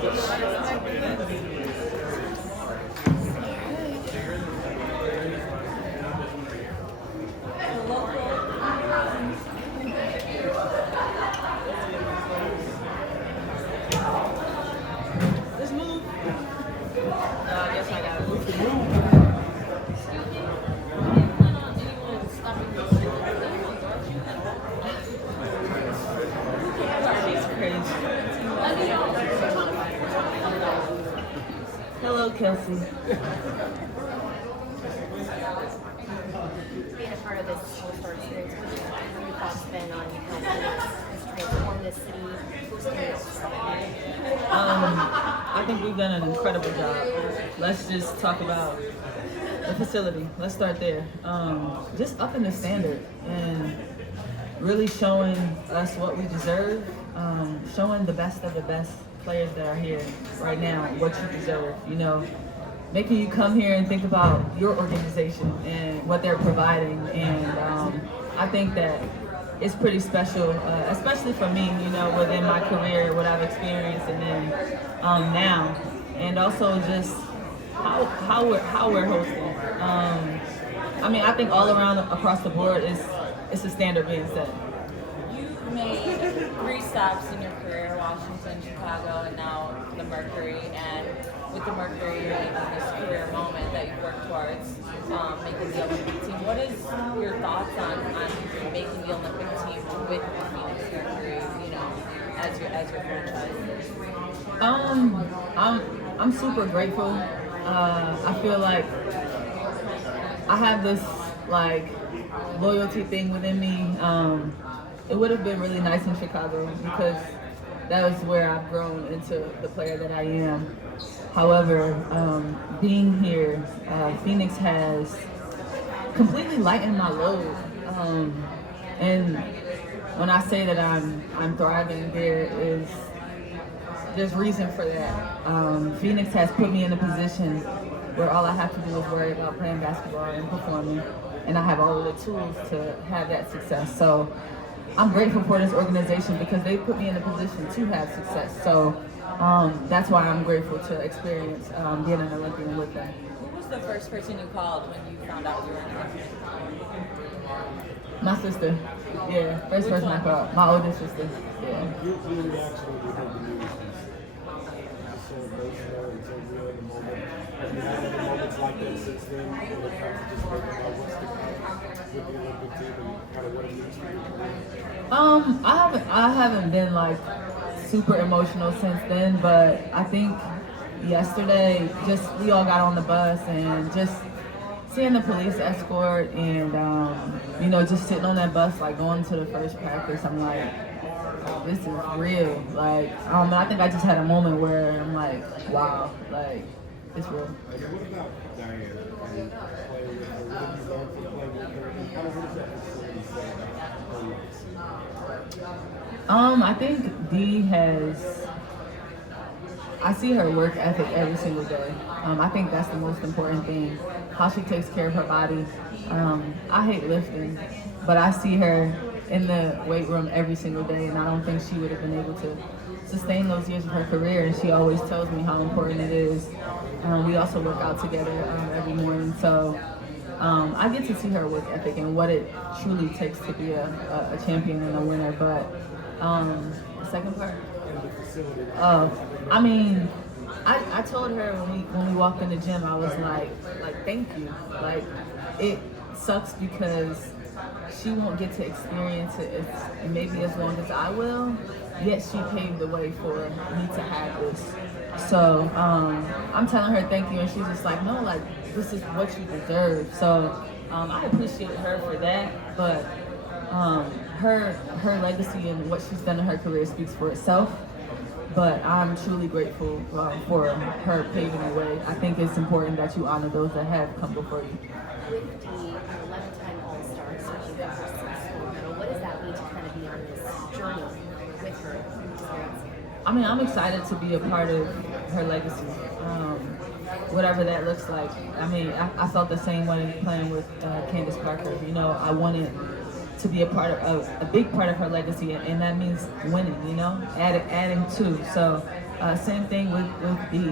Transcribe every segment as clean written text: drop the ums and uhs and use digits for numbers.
Let's move. I guess I gotta move. She's crazy. Hello, Kelsey. Being a part of this All-Star experience, what have your thoughts been on how Phoenix has transformed this city? Who's I think we've done an incredible job. Let's just talk about the facility. Let's start there. Just upping the standard and really showing us what we deserve, showing the best of the best players that are here right now what you deserve, you know, making you come here and think about your organization and what they're providing. And I think that it's pretty special, especially for me, you know, within my career, what I've experienced, and then now, and also just how we're hosting. I mean, I think all around across the board it's a standard being set. You've made 3 stops in your career: Washington, Chicago, and now the Mercury. And with the Mercury, you're making this career moment that you've worked towards, making the Olympic team. What is your thoughts on making the Olympic team with the Phoenix Mercury, you know, as your franchise? I'm super grateful. I feel like I have this like loyalty thing within me. It would have been really nice in Chicago because that was where I've grown into the player that I am. However, being here, Phoenix has completely lightened my load. And when I say that I'm thriving, there's reason for that. Phoenix has put me in a position where all I have to do is worry about playing basketball and performing, and I have all of the tools to have that success. So I'm grateful for this organization because they put me in a position to have success. So that's why I'm grateful to experience being an Olympian with them. Who was the first person you called when you found out you were an Olympian? My sister. Yeah, first person I called. My oldest sister. Yeah. Your reaction when you heard the news was so emotional and so real in the moment. Have you had other moments like that since then? When it comes to just thinking about what's to come with the Olympic team and kind of what it means for your career? I haven't been like super emotional since then, but I think yesterday just we all got on the bus and just seeing the police escort and you know, just sitting on that bus like going to the first practice, I'm like, oh, this is real. Like I think I just had a moment where I'm like, wow, like it's real. What about Diane? And playing with her? What have you learned from playing with her? And kind of what does that facility say about her legacy? I think Dee I see her work ethic every single day. I think that's the most important thing, how she takes care of her body. I hate lifting, but I see her in the weight room every single day, and I don't think she would have been able to sustain those years of her career, and she always tells me how important it is. We also work out together every morning, so I get to see her work ethic and what it truly takes to be a champion and a winner. But the second part? I mean, I told her when we walked in the gym, I was like thank you. Like, it sucks because she won't get to experience it maybe as long as I will, yet she paved the way for me to have this. So I'm telling her thank you, and she's just like, no, like, this is what you deserve. So I appreciate her for that, but her legacy and what she's done in her career speaks for itself. But I'm truly grateful for her paving the way. I think it's important that you honor those that have come before you. With the 11-time All-Star, searching for her sixth gold medal, what does that mean to kind of be on this journey with her experience? I mean, I'm excited to be a part of her legacy, whatever that looks like. I mean, I felt the same way playing with Candace Parker. You know, I wanted to be a part of a big part of her legacy, and that means winning. You know, adding to. So Same thing with B.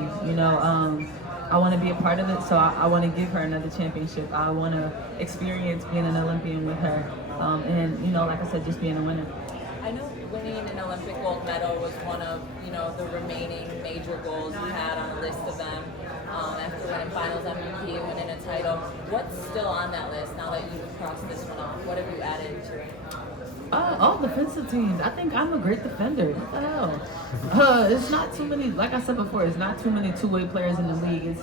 I want to be a part of it, so I want to give her another championship. I want to experience being an Olympian with her, and like I said, just being a winner. I know winning an Olympic gold medal was one of the remaining major goals you had on a list of them. After winning Finals MVP, winning a title, what's still on that list now that you've crossed this one off? What have you added to it? All defensive teams. I think I'm a great defender. What the hell? It's not too many. Like I said before, it's not too many two-way players in the league.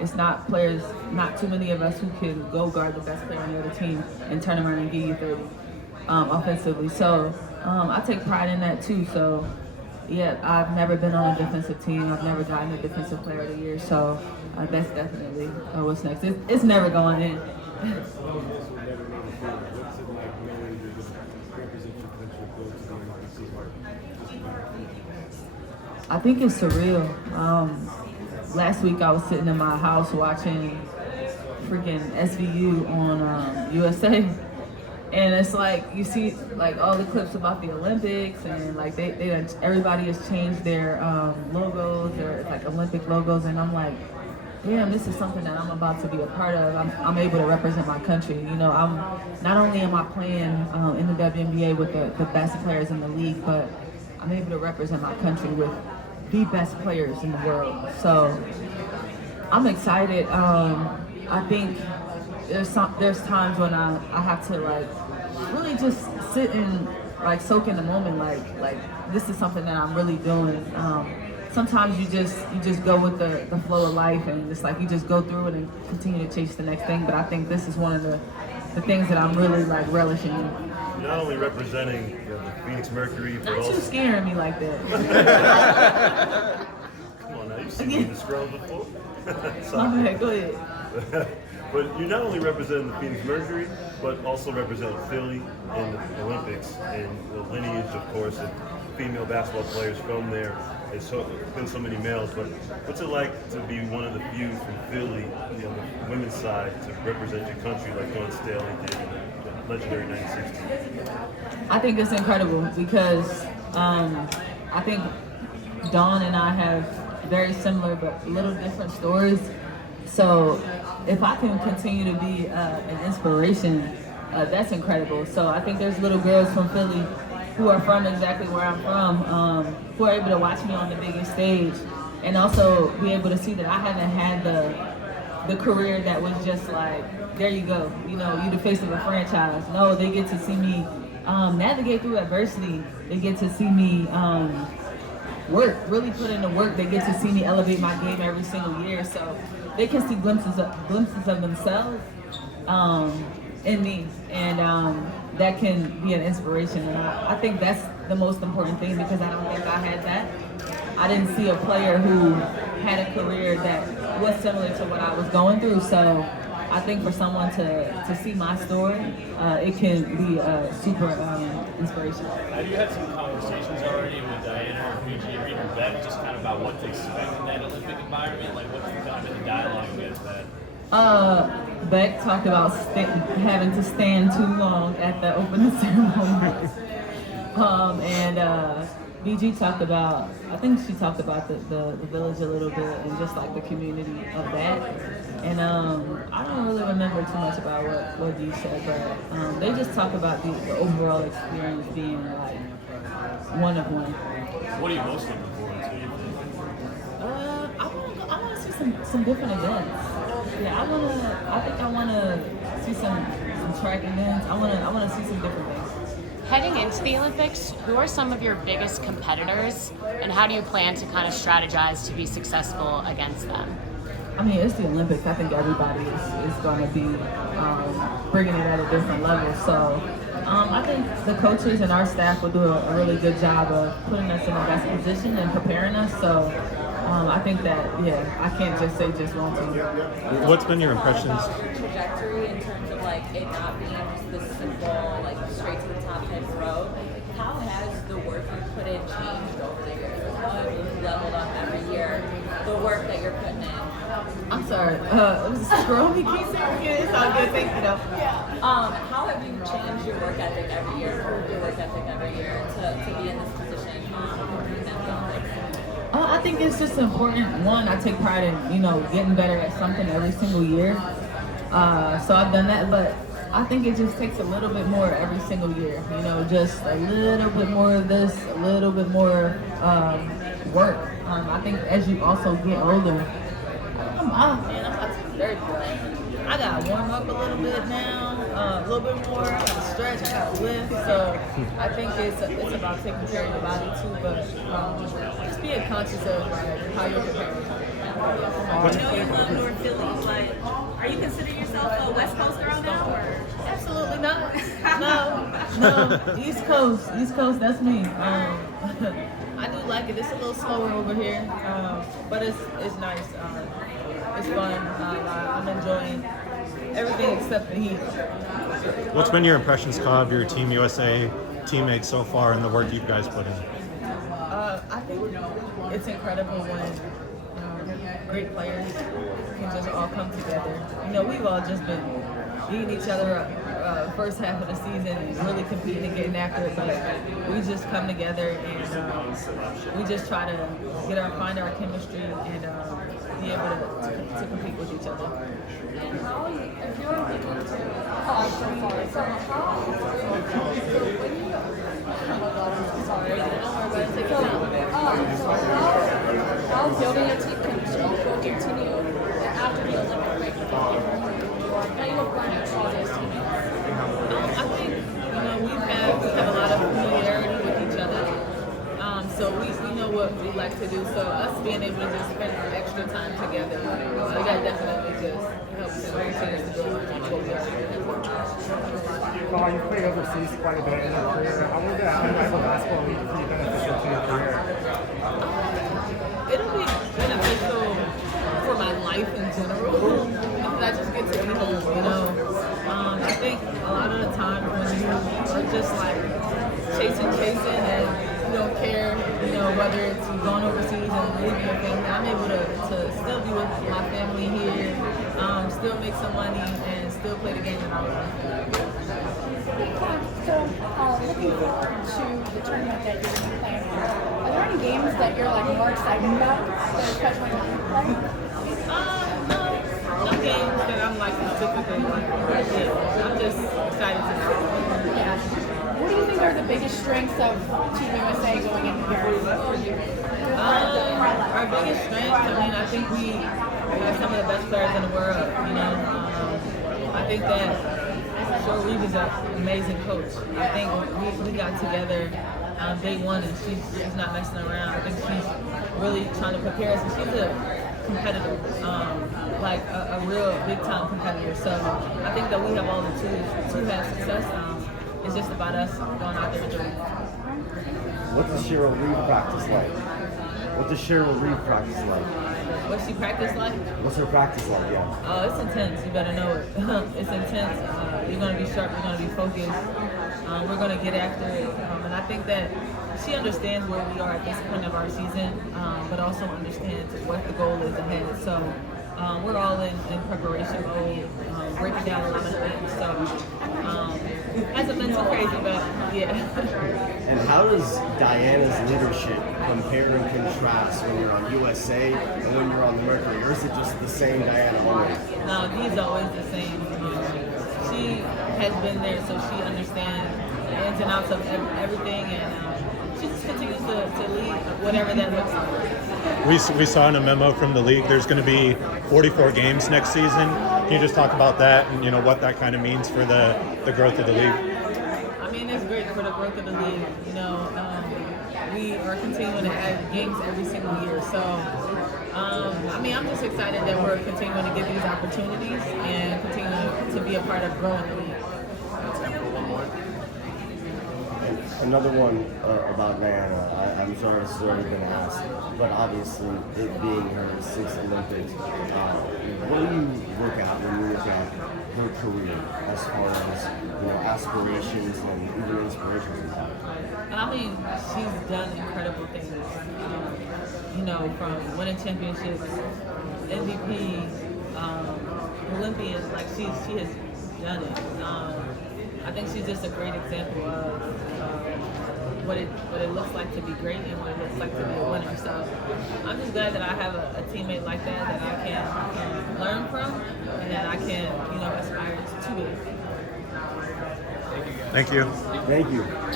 It's not too many of us who can go guard the best player on the other team and turn around and give you 30 offensively. So I take pride in that too. So yeah, I've never been on a defensive team. I've never gotten a defensive player of the year. So that's definitely what's next. It's never going in. I think it's surreal. Last week I was sitting in my house watching freaking SVU on USA, and it's like you see like all the clips about the Olympics, and like everybody has changed their logos, or like Olympic logos, and I'm like, damn, this is something that I'm about to be a part of. I'm able to represent my country. I'm not only am I playing in the WNBA with the best players in the league, but I'm able to represent my country with the best players in the world. So I'm excited. I think there's times when I have to like really just sit and like soak in the moment. Like this is something that I'm really doing. Sometimes you just go with the flow of life, and it's like you just go through it and continue to chase the next thing. But I think this is one of the things that I'm really like relishing in. Not only representing the Phoenix Mercury, but Not also you scaring me like that. come on now, you've seen me in the scrum before. My bad, go ahead. But you're not only representing the Phoenix Mercury, but also representing Philly in the Olympics, and the lineage, of course, of female basketball players from there. It's been so many males, but what's it like to be one of the few from Philly, on the women's side, to represent your country like Dawn Staley did in the legendary 1960? I think it's incredible because I think Dawn and I have very similar but a little different stories. So if I can continue to be an inspiration, that's incredible. So I think there's little girls from Philly who are from exactly where I'm from, who are able to watch me on the biggest stage, and also be able to see that I haven't had the career that was just like, there you go, you the face of a franchise. No, they get to see me navigate through adversity. They get to see me work, really put in the work. They get to see me elevate my game every single year. So they can see glimpses of themselves in me, and that can be an inspiration. And I think that's the most important thing, because I don't think I had that. I didn't see a player who had a career that was similar to what I was going through. So I think for someone to see my story, it can be super inspirational. Have you had some conversations already with Diana or PG or even Beck, just kind of about what to expect in that Olympic environment? Like, what's kind of been the dialogue against that? Beck talked about having to stand too long at the opening ceremony. And BG talked about, I think she talked about the village a little bit, and just like the community of that. And I don't really remember too much about what you said, but they just talk about the overall experience being like one of one. What are you most looking forward to? I want to see some different events. Yeah, I think I want to see some track events. I want to see some different things. Heading into the Olympics, who are some of your biggest competitors, and how do you plan to kind of strategize to be successful against them? I mean, it's the Olympics. I think everybody is going to be bringing it at a different level. So I think the coaches and our staff will do a really good job of putting us in the best position and preparing us. So I think that, I can't just say just one team. What's been your impressions? Trajectory in terms of like it not being just this simple, like straight to the top type of road. How has the work you put in changed over the years? How have you leveled up every year? The work that you're putting in. I'm sorry. Scroll me, keep saying again. It's all good. Thank you, though. How have you changed your work ethic every year, improved your work ethic every year to be in this position? I think it's just important. One, I take pride in, getting better at something every single year. So I've done that, but I think it just takes a little bit more every single year. Just a little bit more of this, a little bit more work. I think as you also get older, I'm about to be 30. I gotta warm up a little bit now, a little bit more. I gotta stretch, I gotta lift. So I think it's about taking care of your body too, but just being conscious of how you're preparing. I know you love North Philly. Like, are you considering yourself a West Coast girl now? Or? Absolutely not. No. East Coast. That's me. I do like it. It's a little slower over here, but it's nice. It's fun. I'm enjoying everything except the heat. What's been your impressions, Ka, of your Team USA teammates so far and the work you guys put in? I think it's incredible when great players can just all come together. We've all just been beating each other up first half of the season and really competing and getting after it, but we just come together and we just try to find our chemistry and be able to compete with each other. And how, if you're looking to college so far, so how building a team will continue after the Olympic break? How you will plan to draw those teammates? I think we have a lot of familiarity with each other, so we know what we like to do. So us being able to just spend extra time together, so that definitely just helps to continue to build what we are. You played overseas quite a bit in your career. How will that high-level basketball league be beneficial to your career? It'll be beneficial for my life in general because I just get to be home. I think a lot of the time when you are just like chasing and you don't care, whether it's you going overseas and leaving your family, I'm able to still be with my family here, still make some money, and still play the game that I love. So, looking forward to the tournament that you're going to be playing, are there any games that you're more excited about, especially when you play? No games that I'm specifically I'm just excited to know. Yeah. What do you think are the biggest strengths of Team USA going in here for you? Our biggest strengths, I think we have some of the best players in the world. I think that Cheryl Reeve is an amazing coach. I think we got together day one, and she's not messing around. I think she's really trying to prepare us, and she's a competitor, a real big-time competitor. So I think that we have all the tools to have success. It's just about us going out there and doing it. What's the Cheryl Reeve practice like? What's What's she practice like? What's her practice like, yeah? Oh, it's intense. You better know it. It's intense. You're going to be sharp. You're going to be focused. We're going to get after it. And I think that she understands where we are at this point of our season, but also understands what the goal is ahead. So we're all in preparation mode, breaking down a lot of things. So hasn't been too crazy, but yeah. And how does Diana's leadership compare and contrast when you're on USA and when you're on the Mercury? Or is it just the same Diana always? No, he's always the same. She has been there, so she understands the ins and outs of everything, and she just continues to lead whatever that looks like. We saw in a memo from the league there's going to be 44 games next season. Can you just talk about that and what that kind of means for the growth of the league? It's great for the growth of the league. We are continuing to add games every single year. So, I'm just excited that we're continuing to get these opportunities and continue to be a part of growing the league. Another one about Diana. I'm sure this has already been asked, but obviously it being her 6th Olympics, what do you look at when you look at her career as far as aspirations and even inspirations? She's done incredible things. From winning championships, MVP, Olympians. She has done it. I think she's just a great example of what it looks like to be great and what it looks like to be a winner. So I'm just glad that I have a teammate like that I can learn from and that I can, aspire to be. Thank you. Thank you.